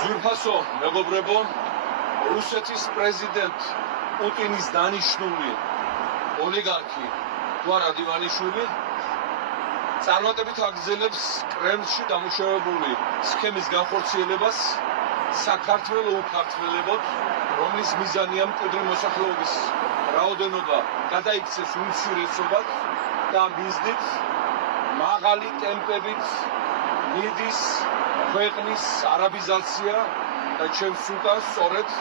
ძვირფასო მეგობრებო, რუსეთის პრეზიდენტ პუტინის დანიშნული ოლიგარქი ღვარად ივანიშვილი წარმატებით აგრძელებს კრემლში დამუშავებული სქემის განხორციელებას საქართველოს უკართმელებოდ, რომლის მიზანია მკვიდრი მოსახლეობის რაოდენობა გადაიქცეს უმცირესობად და მიზნით მაღალი ტემპებით მიდის ქვეყნის არაბიზაცია და ჩემს უკან სწორედ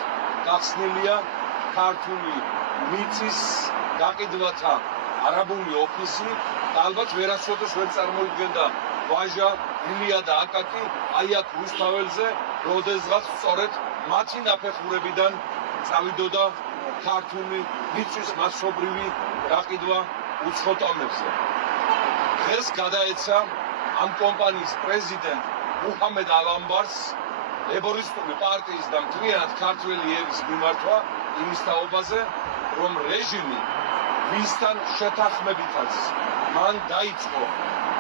გახსნილია ქართული მიწის გაყიდვათა არაბული ოფისი და ალბათ ვერასოდეს ვერ წარმოიდგენდა ვაჟა ილია და აკაკი აი აქ რუსთაველზე, როდესღაც სწორედ მათი ნაფეხურებიდან წავიდოდა ქართული მიწის მასობრივი გაყიდვა უცხო ტომებზე. დღეს გადაეცა ამ კომპანიის პრეზიდენტ მუჰამედ ალამბარს ლეიბორისტული პარტიის და მთლიანად ქართველი ერის მიმართვა იმის თაობაზე, რომ რეჟიმი ვისთან შეთანხმებითაც მან დაიწყო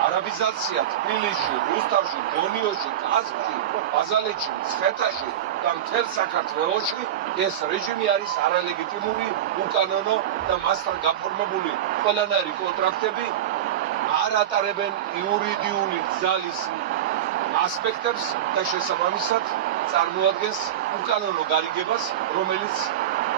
არაბიზაცია თბილისში, რუსთავში, გონიოში, კასპში, ბაზალეთში, მცხეთაში და მთელ საქართველოში, ეს რეჟიმი არის არალეგიტიმური, უკანონო და მასთან გაფორმებული ყველანაირი კონტრაქტები არ ატარებენ იურიდიული ძალის ასპექტებს და შესაბამისად წარმოადგენს უკანონო გარიგებას, რომელიც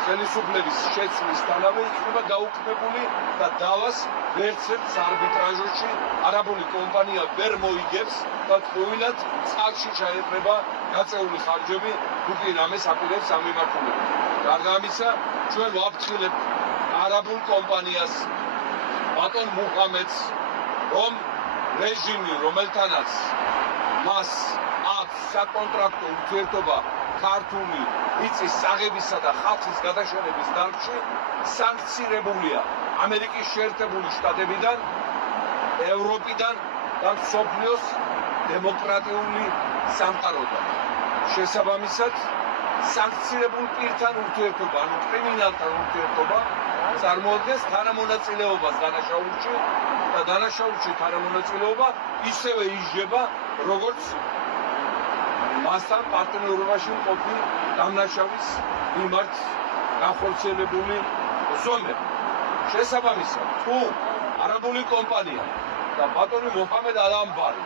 ხელისუფლების შეცვლისთანავე იქნება გაუქმებული და დავას ვერცერთ არბიტრაჟში არაბული კომპანია ვერ მოიგებს და თუილად წყალში ჩაეყრება გაწეული ხარჯები, თუკი რამეს აპირებს ამ მიმართულებით. გარდა ამისა, ჩვენ ვაფრთხილებთ არაბულ კომპანიას ბატონ მუჰამედს, რომ რეჟიმი, რომელთანაც მას აქვს საკონტრაქტო ურთიერთობა ქართული მიწის წაღებისა და ხალხის გადაშენების დარგში, სანქცირებულია ამერიკის შეერთებული შტატებიდან, ევროპიდან და მსოფლიოს დემოკრატიული სამყაროდან. შესაბამისად, სანქცირებულ პირთან ურთიერთობა, ანუ კრიმინალთან ურთიერთობა წარმოადგენს თანამონაწილეობას დანაშაულში და დანაშაულში თანამონაწილეობა ისევე ისჯება, როგორც მასთან პარტნიორობაში მყოფი დამნაშავის მიმართ განხორციელებული ზომები. შესაბამისად, თუ არაბული კომპანია და ბატონი მუჰამედ ალამბარი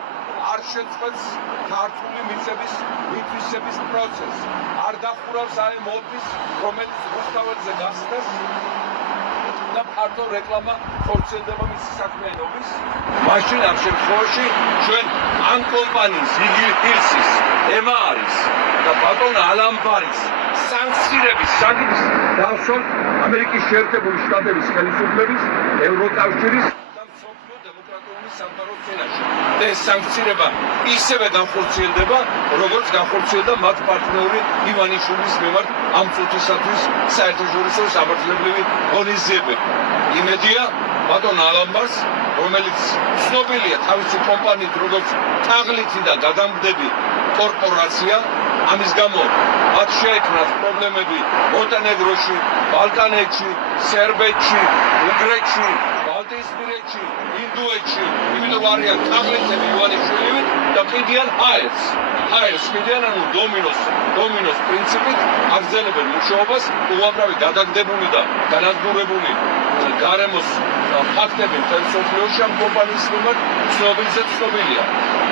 არ შეწყვეტს ქართული მიწების მითვისების პროცესს, არ დახურავს ამ ოფისს, რომელიც რუსთაველზე გახსნეს და ფართო რეკლამა ხორციელდება მისი საქმიანობის, მაშინ ამ შემთხვევაში ჩვენ ამ კომპანიის იგივე ჰილსის ემა არის და ბატონ ალამბარის სანქცირების საკითხს დავსვათ ამერიკის შეერთებული შტატების ხელისუფლების, ევროკავშირის და მსოფლიო დემოკრატიული სამყაროს წინაშე. და ეს სანქცირება ისევე განხორციელდება, როგორც განხორციელდა მათ პარტნიორი ივანიშვილის მიმართ ამ წუთისათვის საერთაშორისო სამართლებრივი ღონისძიებები. იმედია ბატონ ალამბარს, რომელიც ცნობილია თავისი კომპანიით, როგორც თაღლითი და გადამგდები კორპორაცია, ამის გამო მათ შეექმნათ პრობლემები მონტენეგროში, ბალკანეთში, სერბეთში, უნგრეთში, ბალტიისპირეთში, ინდოეთში, იმიტომ არიან თაღლითები ივანიშვილივი და ყიდიან ჰაერს ყიდიან, ანუ დომინოს პრინციპით აგრძელებენ მუშაობას, უამრავი გადაგდებული და განადგურებული გარემოს ფაქტები მთელ მსოფლიოში ამ კომპანიის მიმართ ცნობილია.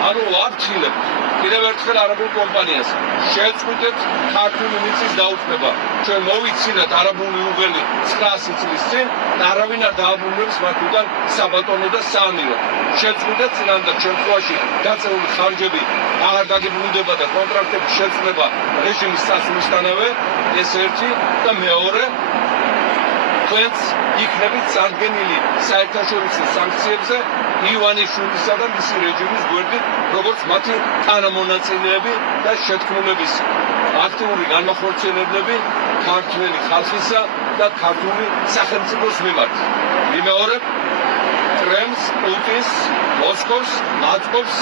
ანუ ვაფრთხილებთ კიდევ ერთხელ არაბულ კომპანიას, შეწყვიტებთ ქართული მიწის დაუწყება. ჩვენ მოვიცინათ არაბული უღელი 900 წლის წინ და არავინ არ დააბრუნებს მათ უკან საბატონო და საამირო. შეწყვიტეთ წინანდელ შემთხვევაში გაწეული ხარჯები აღარ დაგიბრუნდება და კონტრაქტების შეწყვეტა რეჟიმის წასვლისთანავე, ეს ერთი და მეორე თქვენც იქნებით წარდგენილი საერთაშორისო სანქციებზე ივანიშვილისა და მისი რეჟიმის გვერდით, როგორც მათი თანამონაწილეები და შეთქმულების აქტიური განმახორციელებლები ქართველი ხალხისა და ქართული სახელმწიფოს მიმართ. ვიმეორებ, კრემლს, პუტინს, მოსკოვს აწყობს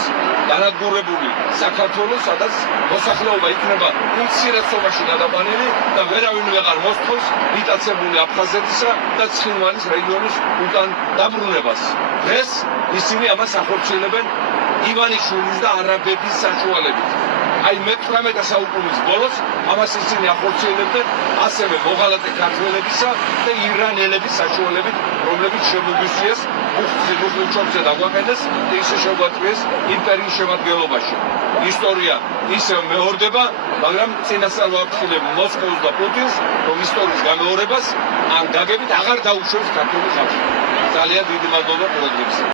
განადგურებული საქართველოს, სადაც მოსახლეობა იქნება უმცირესობაში გადაბანილი და ვერავინ ვეღარ მოსთხოვს მიტაცებული აფხაზეთისა და ცხინვალის რეგიონის უკან დაბრუნებას. დღეს ისინი ამას ახორციელებენ ივანიშვილის და არაბების საშუალებით. აი მე-18 საუკუნის ბოლოს ამას ისინი ახორციელებდნენ ასევე მოღალატე ქართველებისა და ირანელების საშუალებით, რომლებიც შემოგვისიეს მუხლუჩობზე დაგვაყენეს და ისე შეგვაწყვიეს იმპერიის შემადგენლობაში. ისტორია ისევ მეორდება, მაგრამ წინასწარ ვაფრთხილებ მოსკოვს და პუტინს, რომ ისტორიის გამეორებას ამ გაგებით აღარ დაუშვებს ქართული ხალხი. ძალიან დიდი მადლობა ყურადღებისთვის.